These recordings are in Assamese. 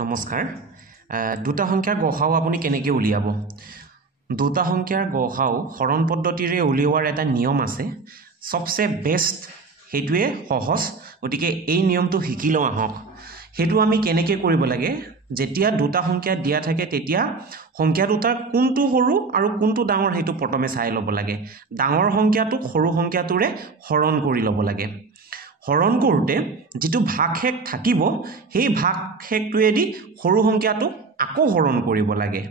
নমস্কাৰ দুটা সংখ্যাৰ গসাউ আপুনি কেনেকৈ উলিয়াব দুটা সংখ্যাৰ গসাউ হৰণ পদ্ধতিৰে উলিওৱাৰ এটা নিয়ম আছে সবচে বেষ্ট হেতুৱে সহজ গতিকে এই নিয়মটো শিকি লওঁ আহক হেতু আমি কেনেকৈ কৰিব লাগে যেতিয়া দুটা সংখ্যা দিয়া থাকে তেতিয়া সংখ্যা দুটাৰ কোনটো সৰু আৰু কোনটো ডাঙৰ হেতু প্ৰথমে চাই ল'ব লাগে ডাঙৰ সংখ্যাটো সৰু সংখ্যাটোৰে হৰণ কৰি ল'ব লাগে হৰণ কৰোতে যেটো ভাগশেষ থাকিব সেই ভাগশেষটোৱেদি সৰু সংখ্যাটো আকৌ হৰণ কৰিব লাগে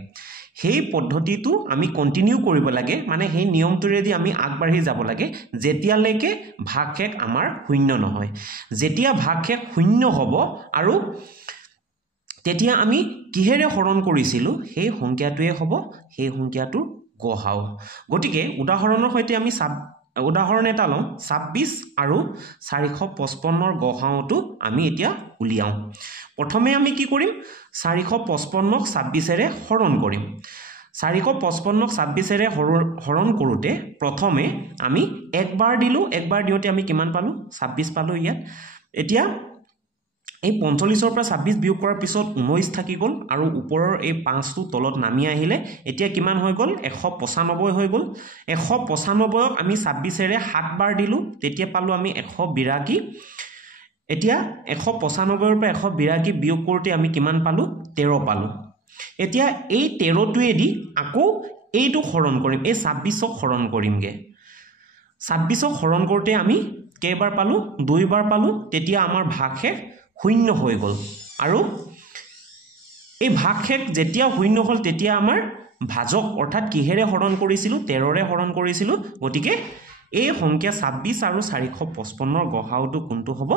সেই পদ্ধতিটো আমি কন্টিনিউ কৰিব লাগে মানে সেই নিয়মটোৰেদি আমি আগবাঢ়ি যাব লাগে যেতিয়ালৈকে ভাগশেষ আমাৰ শূন্য নহয় যেতিয়া ভাগশেষ শূন্য হ'ব আৰু তেতিয়া আমি কিহেৰে হৰণ কৰিছিলো সেই সংখ্যাটোৱে হ'ব সেই সংখ্যাটোৰ গসাউ গতিকে উদাহৰণৰ সৈতে আমি উদাহৰণ এটা লওঁ 26 আৰু 455 ৰ গসাউটো আমি এতিয়া উলিয়াও প্ৰথমে আমি কি কৰিম 455 ক 26 ৰে হৰণ কৰিম 455 ক 26 ৰে হৰণ কৰোতে প্ৰথমে আমি একবাৰ দিলো একবাৰ দিওতে আমি কিমান পালো 26 পালো ইয়াত এতিয়া এই 45 ৰ পৰা 26 বিয়োগ কৰাৰ পিছত 19 থাকি গল আৰু ওপৰৰ এই 5 টো তলত নামি আহিলে এতিয়া কিমান হৈ গল 195 হৈ গল 195ক আমি 26 ৰে 7 বাৰ দিলো তেতিয়া পালো আমি 182 এতিয়া 195 ৰ পৰা 182 বিয়োগ কৰোতে আমি কিমান পালো 13 পালো এতিয়া এই 13 টোৱেদি আকৌ এইটো হৰণ কৰিম এই 26ক হৰণ কৰিমগে 26ক হৰণ কৰোতে আমি কেইবাৰ পালো দুইবাৰ পালো তেতিয়া আমাৰ ভাগশেষ শূন্য হৈ গল আৰু এই ভাগশেষ যেতিয়া শূন্য হল তেতিয়া আমাৰ ভাজক অৰ্থাৎ কিহেৰে হৰণ কৰিছিলো 13 ৰে হৰণ কৰিছিলো গতিকে এই সংখ্যা 26 আৰু 455 ৰ গসাউটো কোনটো হ'ব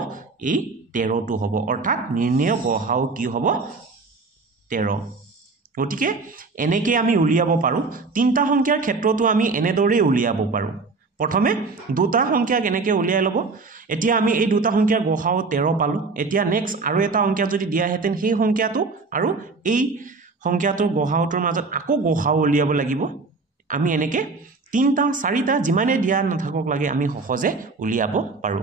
এই 13 টো হ'ব অৰ্থাৎ নিৰ্ণয় গসাউ কি হ'ব 13 গতিকে এনেকৈ আমি উলিয়াব পাৰো তিনটা সংখ্যাৰ ক্ষেত্ৰতো আমি এনেদৰে উলিয়াব পাৰো প্ৰথমে দুটা সংখ্যা কেনেকৈ উলিয়াই লব এতিয়া আমি এই দুটা সংখ্যাৰ গসাউ 13 পালো এতিয়া নেক্সট আৰু এটা সংখ্যা যদি দিয়া হেতেন সেই সংখ্যাটো আৰু এই সংখ্যাটোৰ গসাউটোৰ মাজত আকৌ গসাউ উলিয়াব লাগিব আমি এনেকৈ তিনটা চাৰিটা যিমানে দিয়া নাথাকক লাগে আমি সহজে উলিয়াব পাৰো